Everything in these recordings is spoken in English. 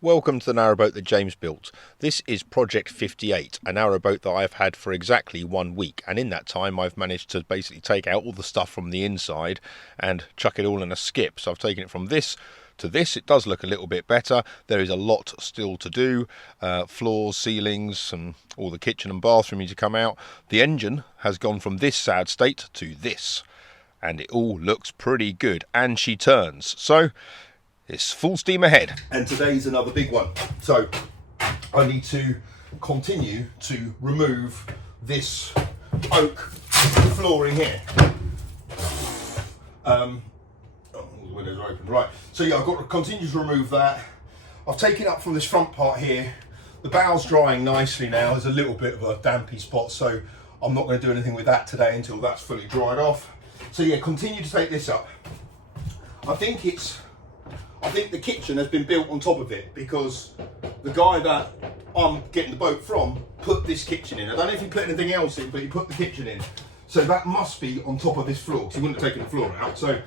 Welcome to the narrowboat that James built. This is Project 58, a narrowboat that I've had for exactly 1 week, and in that time I've managed to basically take out all the stuff from the inside and chuck it all in a skip. So I've taken it from this to this. It does look a little bit better. There is a lot still to do, floors, ceilings, and all the kitchen and bathroom need to come out. The engine has gone from this sad state to this, and it all looks pretty good, and she turns. So it's full steam ahead. And today's another big one. So I need to continue to remove this oak flooring here. All the windows are open. Right, so yeah, I've got to continue to remove that. I've taken up from this front part here. The bow's drying nicely now. There's a little bit of a dampy spot, so I'm not going to do anything with that today until that's fully dried off. So yeah, continue to take this up. I think the kitchen has been built on top of it because the guy that I'm getting the boat from put this kitchen in. I don't know if he put anything else in, but he put the kitchen in. So that must be on top of this floor, because he wouldn't have taken the floor out. So,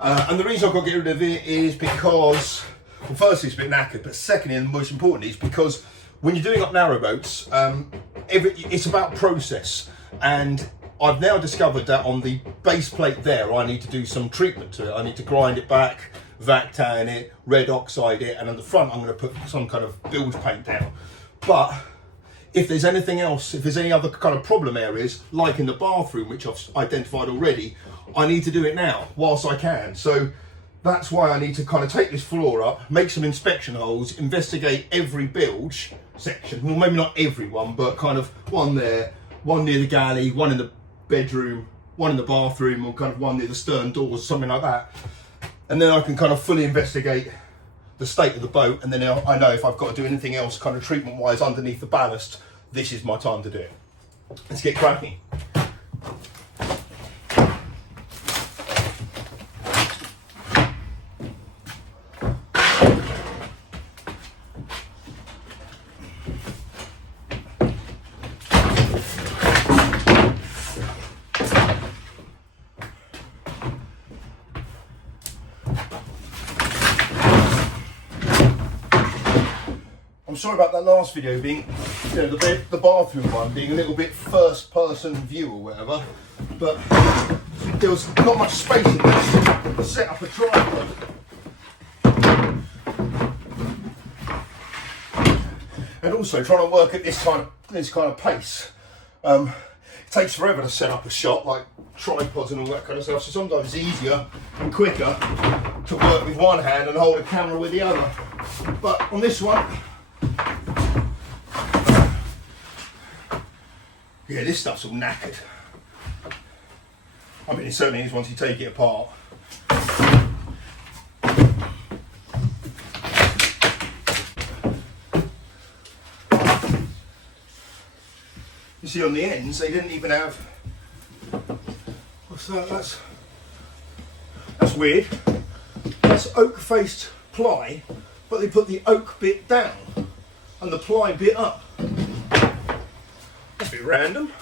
and the reason I've got to get rid of it is because, well, firstly it's a bit knackered, but secondly, and most importantly, is because when you're doing up narrowboats, it's about process. And I've now discovered that on the base plate there, I need to do some treatment to it. I need to grind it back, vac tan it, red oxide it, and on the front I'm going to put some kind of build paint down. But if there's anything else, if there's any other kind of problem areas, like in the bathroom, which I've identified already, I need to do it now whilst I can. So that's why I need to kind of take this floor up, make some inspection holes, investigate every bilge section. Well, maybe not every one, but kind of one there, one near the galley, one in the bedroom, one in the bathroom, or kind of one near the stern doors, something like that. And then I can kind of fully investigate the state of the boat, and then I know if I've got to do anything else kind of treatment wise underneath the ballast, this is my time to do it. Let's get cracking. I'm sorry about that last video being, the bathroom one being a little bit first person view or whatever, but there was not much space in this to set up a tripod. And also trying to work at this kind of pace, it takes forever to set up a shot, like tripods and all that kind of stuff, so sometimes it's easier and quicker to work with one hand and hold a camera with the other. But on this one, yeah, this stuff's all knackered. I mean, it certainly is once you take it apart. You see on the ends, they didn't even have, what's that? That's weird. That's oak-faced ply, but they put the oak bit down and the ply bit up. That's a bit random.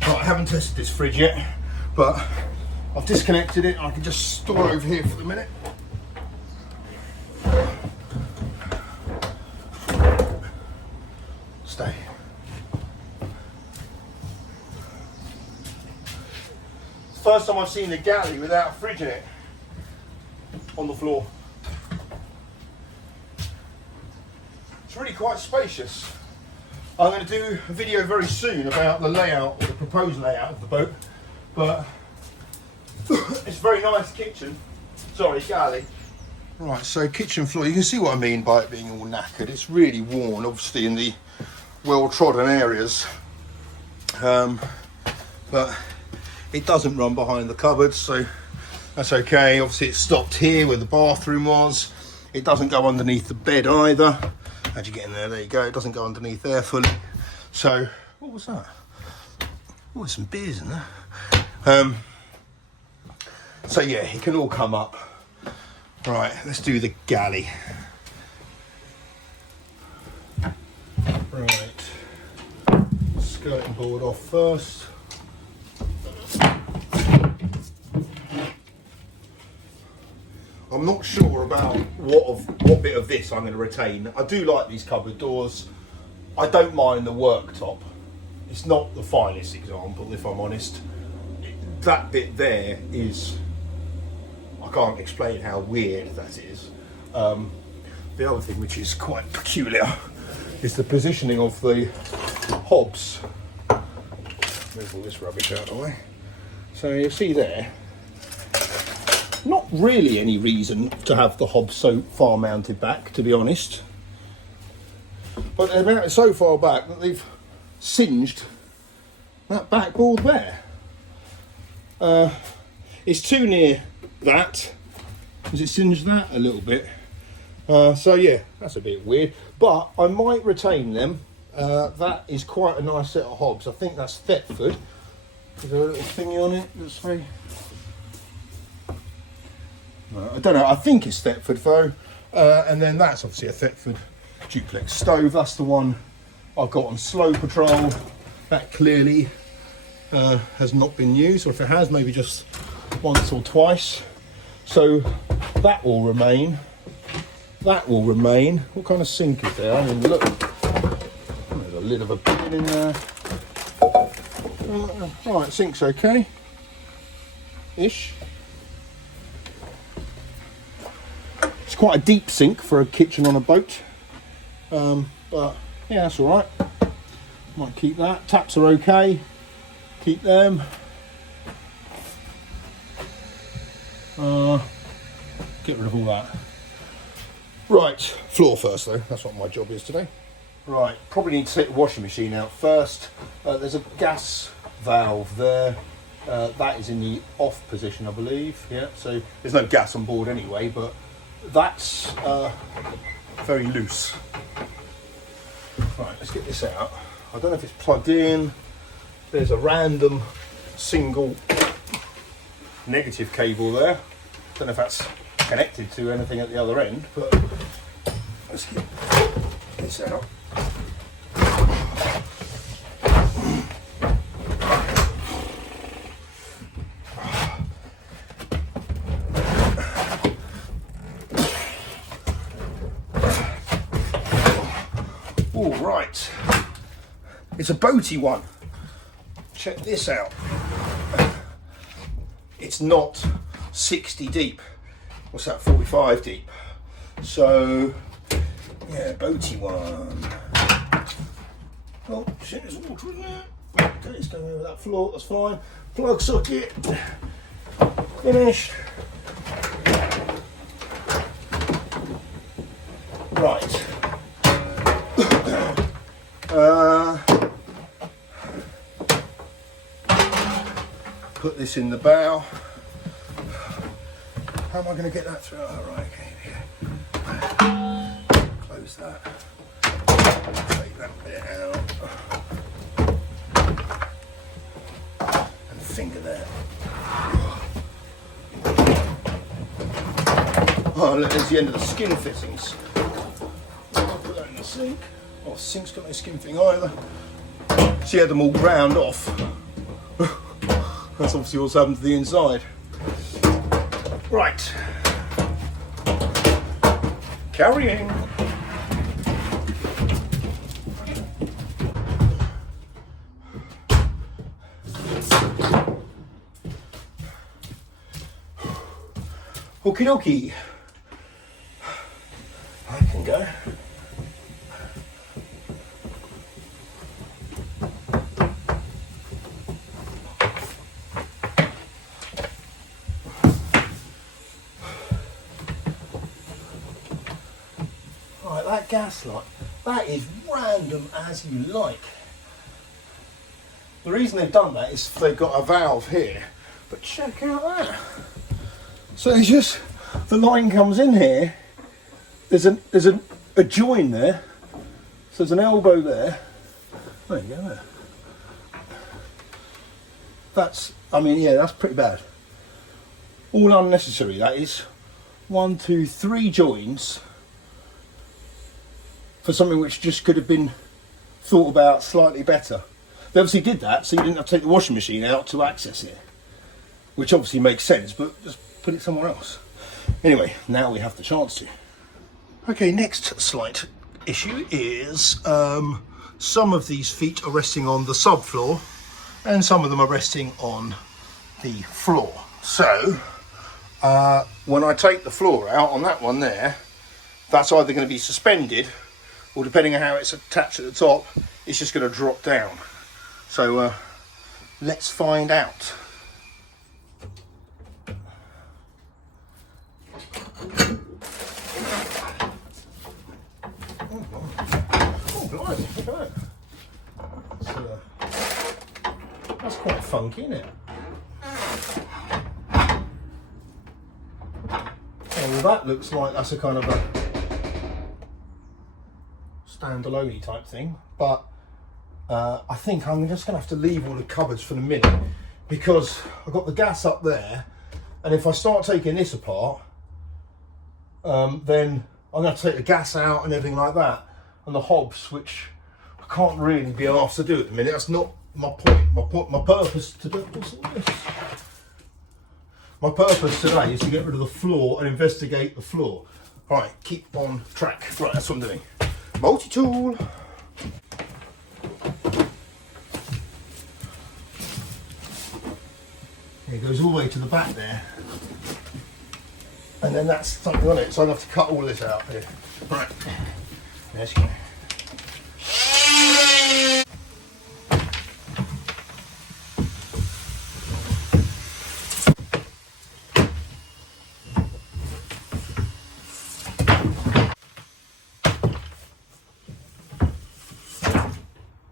Right, I haven't tested this fridge yet, but I've disconnected it. I can just store over here for the minute. Stay. First time I've seen the galley without a fridge in it on the floor. It's really quite spacious. I'm going to do a video very soon about the layout, or the proposed layout of the boat, but it's a very nice kitchen. Sorry, galley. Right, so kitchen floor, you can see what I mean by it being all knackered. It's really worn, obviously in the well-trodden areas, but it doesn't run behind the cupboards, so that's okay. Obviously it stopped here where the bathroom was. It doesn't go underneath the bed either. How'd you get in there? There you go. It doesn't go underneath there fully. So, what was that? Oh, there's some beers in there. So yeah, it can all come up. Right, let's do the galley. Right. skirting board off first. I'm not sure about what bit of this I'm going to retain. I do like these cupboard doors. I don't mind the worktop. It's not the finest example, if I'm honest. That bit there is, I can't explain how weird that is. The other thing which is quite peculiar is the positioning of the hobs. Move all this rubbish out of the way. So you see there, not really any reason to have the hobs so far mounted back, to be honest. But they're mounted so far back that they've singed that backboard there. It's too near that. Has it singed that a little bit? So yeah, that's a bit weird. But I might retain them. That is quite a nice set of hobs. I think that's Thetford. Is there a little thingy on it? Let's see. I don't know, I think it's Thetford though. And then that's obviously a Thetford duplex stove. That's the one I've got on slow patrol. That clearly has not been used, or if it has, maybe just once or twice. So that will remain. That will remain. What kind of sink is there? I mean, look. There's a lid of a bin in there. Right, sink's okay. Ish. It's quite a deep sink for a kitchen on a boat, but yeah, that's all right. Might keep that. Taps are okay. Keep them. Get rid of all that. Right, floor first though. That's what my job is today. Right, probably need to take the washing machine out first. There's a gas valve there. That is in the off position, I believe. Yeah, so there's no gas on board anyway, but that's very loose. Right, let's get this out. I don't know if it's plugged in. There's a random single negative cable there. Don't know if that's connected to anything at the other end, but let's get this out. All right, it's a boaty one. Check this out. It's not 60 deep. What's that, 45 deep? So, yeah, boaty one. Oh, shit, there's water in there. Okay, it's going over that floor, that's fine. Plug socket. Finished. Right. Put this in the bow. How am I going to get that through? Oh, right, okay. Close that. Take that bit out. And finger there. Oh, look, there's the end of the skin fittings. I'll put that in the sink. Oh, the sink's got no skin fitting either. She had them all ground off. That's obviously what's happened to the inside. Right. Carrying. Okie dokie. I can go. Right, that gas light, that is random as you like. The reason they've done that is they've got a valve here, but check out that. So it's just, the line comes in here, there's a join there, so there's an elbow there. There you go there. That's, I mean, yeah, that's pretty bad. All unnecessary, that is. 1, 2, 3 joins for something which just could have been thought about slightly better. They obviously did that so you didn't have to take the washing machine out to access it, which obviously makes sense, but just put it somewhere else. Anyway, now we have the chance to. Okay, next slight issue is some of these feet are resting on the subfloor and some of them are resting on the floor. So when I take the floor out on that one there, that's either going to be suspended or, depending on how it's attached at the top, it's just going to drop down. So let's find out. Oh, blimey, look at that. That's quite funky, isn't it? Well, that looks like that's a kind of a standalone type thing, but I think I'm just going to have to leave all the cupboards for the minute, because I've got the gas up there, and if I start taking this apart, then I'm going to take the gas out and everything like that, and the hobs, which I can't really be asked to do at the minute. That's not my point. My purpose to do what's all this? My purpose today is to get rid of the floor and investigate the floor. Right, keep on track. Right, that's what I'm doing. Multi-tool. It goes all the way to the back there. And then that's something on it, so I'm going to have to cut all this out here. Right, let's go.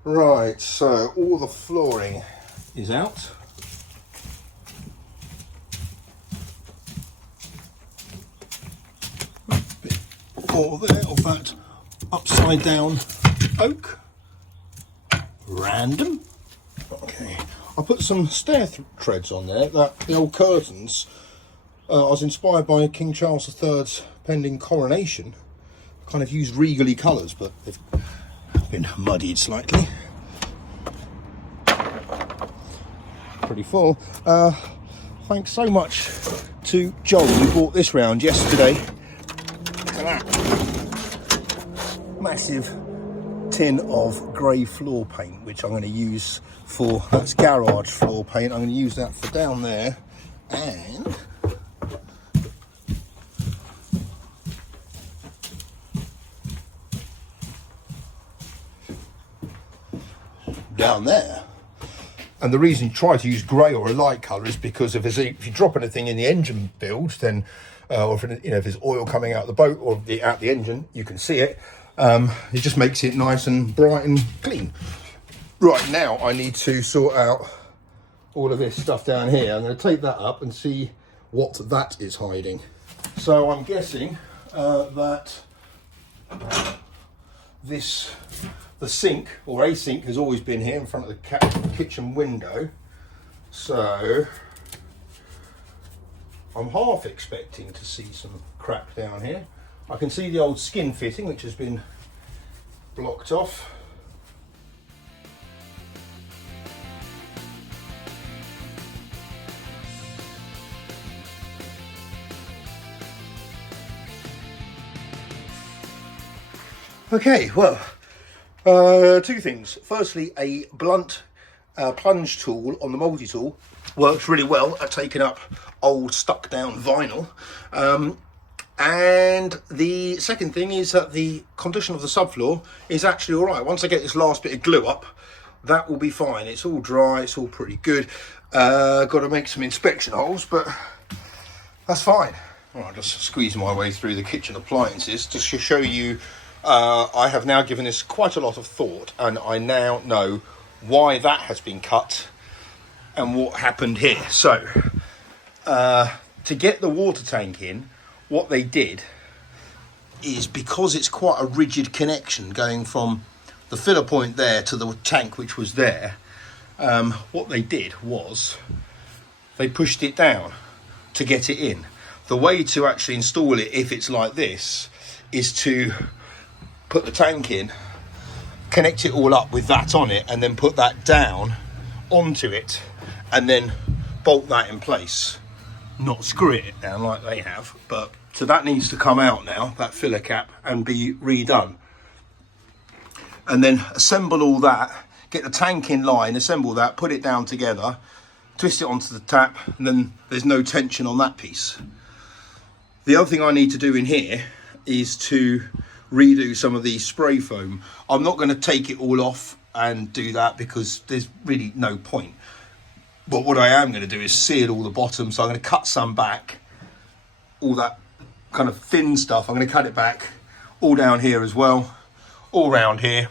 Right, so all the flooring is out. Bit more there of that upside down oak. Random. Okay, I put some stair treads on there. The old curtains. I was inspired by King Charles III's pending coronation. Kind of used regally colours, but they've been muddied slightly. Pretty full. Thanks so much to Joel who brought this round yesterday. Look at that massive tin of grey floor paint, which I'm going to use for, that's garage floor paint. I'm going to use that for down there, and down there. And the reason you try to use grey or a light colour is because if you drop anything in the engine build, then or if there's oil coming out the boat or out the engine, you can see it. It just makes it nice and bright and clean. Right, now I need to sort out all of this stuff down here. I'm going to take that up and see what that is hiding. So I'm guessing that the sink, or a sink, has always been here in front of the kitchen window. So I'm half expecting to see some crap down here. I can see the old skin fitting, which has been blocked off. Okay, well, two things. Firstly, a blunt plunge tool on the multi-tool works really well at taking up old stuck down vinyl. And the second thing is that the condition of the subfloor is actually all right. Once I get this last bit of glue up, that will be fine. It's all dry, it's all pretty good. Got to make some inspection holes, but that's fine. Well, I'll just squeeze my way through the kitchen appliances just to show you. I have now given this quite a lot of thought, and I now know why that has been cut and what happened here. So to get the water tank in, what they did is, because it's quite a rigid connection going from the filler point there to the tank which was there, what they did was they pushed it down to get it in. The way to actually install it, if it's like this, is to put the tank in connect it all up with that on it, and then put that down onto it, and then bolt that in place. Not screw it down like they have, but so that needs to come out now, that filler cap, and be redone. And then assemble all that, get the tank in line, assemble that, put it down together, twist it onto the tap, and then there's no tension on that piece. The other thing I need to do in here is to redo some of the spray foam. I'm not going to take it all off and do that because there's really no point. But what I am going to do is seal all the bottom. So I'm going to cut some back, all that kind of thin stuff. I'm going to cut it back all down here as well, all around here,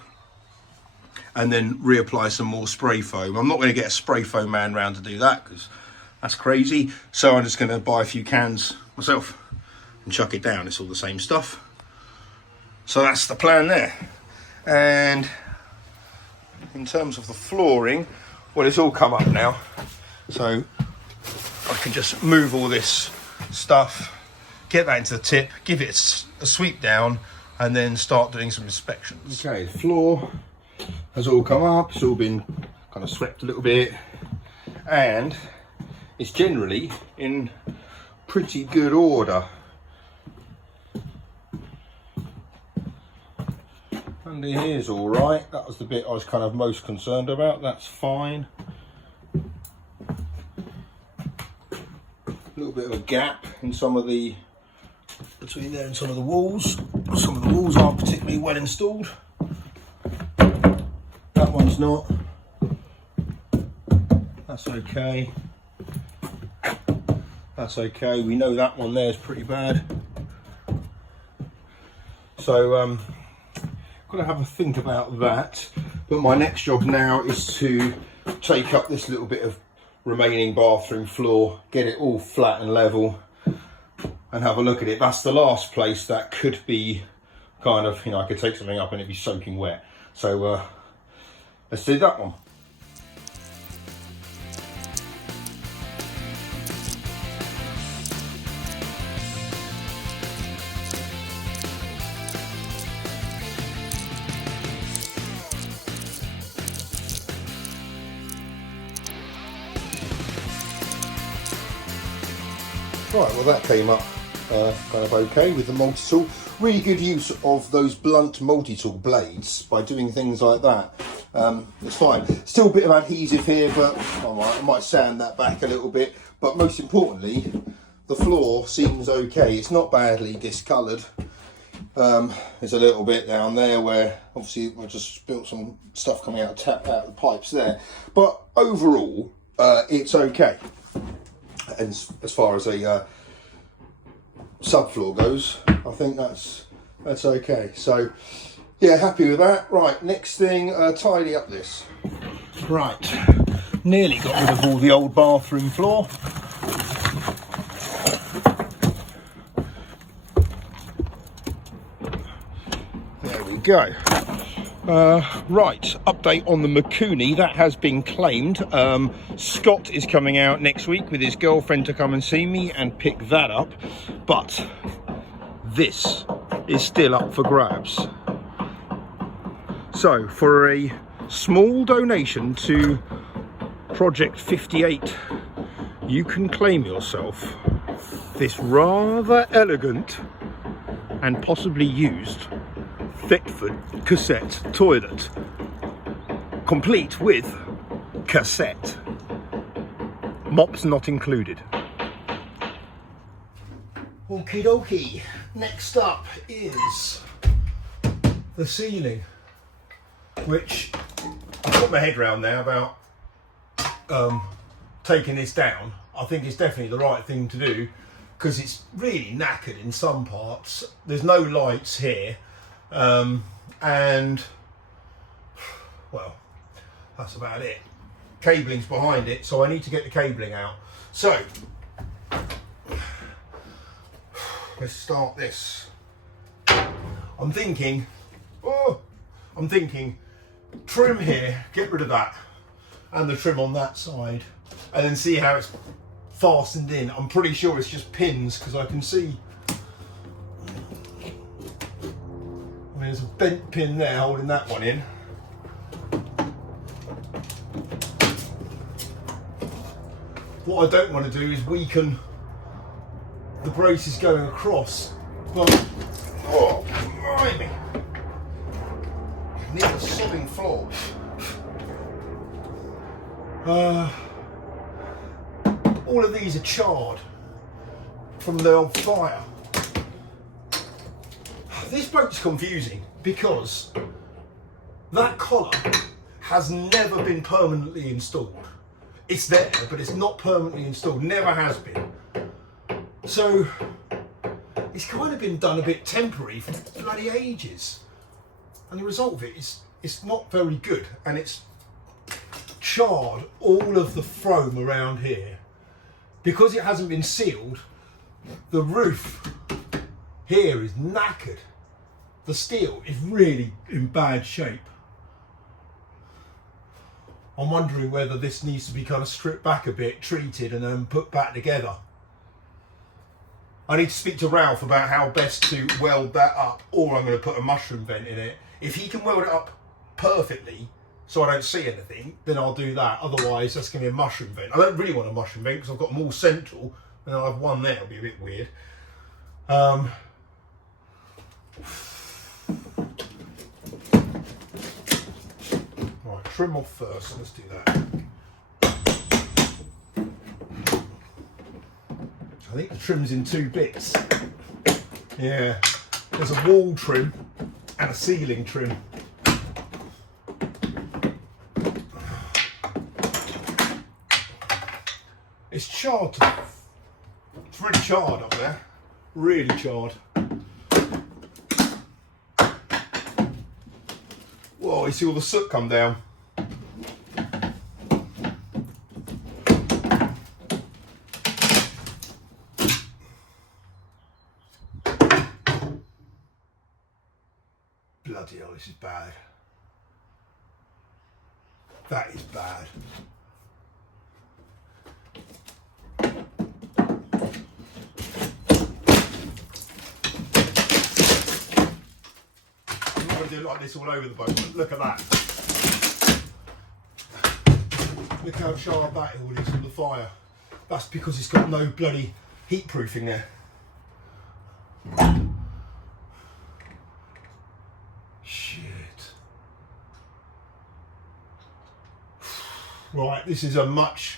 and then reapply some more spray foam. I'm not going to get a spray foam man round to do that because that's crazy. So I'm just going to buy a few cans myself and chuck it down. It's all the same stuff. So that's the plan there. And in terms of the flooring, well, it's all come up now, so I can just move all this stuff, get that into the tip, give it a sweep down, and then start doing some inspections. Okay, the floor has all come up, it's all been kind of swept a little bit, and it's generally in pretty good order. Under here's all right. That was the bit I was kind of most concerned about. That's fine. A little bit of a gap in some of the, between there and some of the walls. Some of the walls aren't particularly well installed. That one's not. That's okay. That's okay. We know that one there is pretty bad. So, got to have a think about that, but my next job now is to take up this little bit of remaining bathroom floor, get it all flat and level, and have a look at it. That's the last place that could be kind of, you know, I could take something up and it'd be soaking wet. So let's do that one. Right, well that came up kind of okay with the multi-tool. Really good use of those blunt multi-tool blades by doing things like that. It's fine. Still a bit of adhesive here, but I might sand that back a little bit. But most importantly, the floor seems okay. It's not badly discoloured. There's a little bit down there where obviously I just spilt some stuff coming out of the pipes there. But overall, it's okay. And as far as a subfloor goes, I think that's okay. So yeah, happy with that. Right, next thing, tidy up this. Right, nearly got rid of all the old bathroom floor. There we go. Right, update on the Makuni. That has been claimed. Scott is coming out next week with his girlfriend to come and see me and pick that up, but this is still up for grabs. So for a small donation to Project 58, you can claim yourself this rather elegant and possibly used Thetford cassette toilet, complete with cassette, mops not included. Okie dokie, next up is the ceiling, which I've got my head round now about taking this down. I think it's definitely the right thing to do because it's really knackered in some parts. There's no lights here. And well, that's about it. Cabling's behind it, so I need to get the cabling out. So let's start this. I'm thinking trim here, get rid of that, and the trim on that side, and then see how it's fastened in. I'm pretty sure it's just pins because I can see there's a bent pin there holding that one in. What I don't want to do is weaken the braces going across. But, oh, blimey. Need a sodding floor. All of these are charred from the old fire. This boat's confusing because that collar has never been permanently installed. It's there, but it's not permanently installed, never has been. So it's kind of been done a bit temporary for bloody ages. And the result of it is it's not very good, and it's charred all of the foam around here. Because it hasn't been sealed, the roof here is knackered. The steel is really in bad shape. I'm wondering whether this needs to be kind of stripped back a bit, treated, and then put back together. I need to speak to Ralph about how best to weld that up, or I'm going to put a mushroom vent in it. If he can weld it up perfectly so I don't see anything, then I'll do that. Otherwise, that's going to be a mushroom vent. I don't really want a mushroom vent because I've got them all central, and I'll have one there. It'll be a bit weird. Right, trim off first. Let's do that. I think the trim's in two bits. Yeah, there's a wall trim and a ceiling trim. It's charred. It's really charred up there. Really charred. Whoa, you see all the soot come down. Bloody hell, this is bad. That is bad. I'm not going to do it like this all over the boat. Look at that. Look how charred that all is from the fire. That's because it's got no bloody heat proofing there. Right, this is a much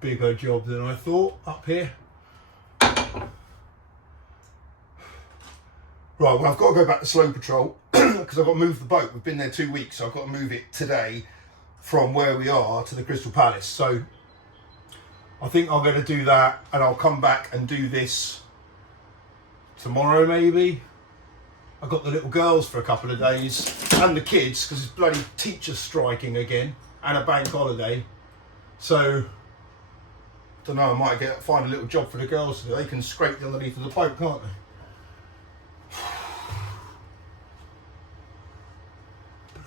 bigger job than I thought up here. Right, well, I've got to go back to Slow Patrol because I've got to move the boat. We've been there 2 weeks, so I've got to move it today from where we are to the Crystal Palace. So I think I'm going to do that, and I'll come back and do this tomorrow maybe. I've got the little girls for a couple of days and the kids because it's bloody teachers striking again. And a bank holiday, so I don't know. I might find a little job for the girls to do. They can scrape the underneath of the boat, can't they?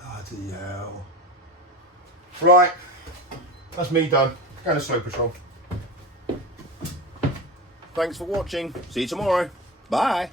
Bloody hell! Right, that's me done. Going to Slow Patrol. Thanks for watching. See you tomorrow. Bye.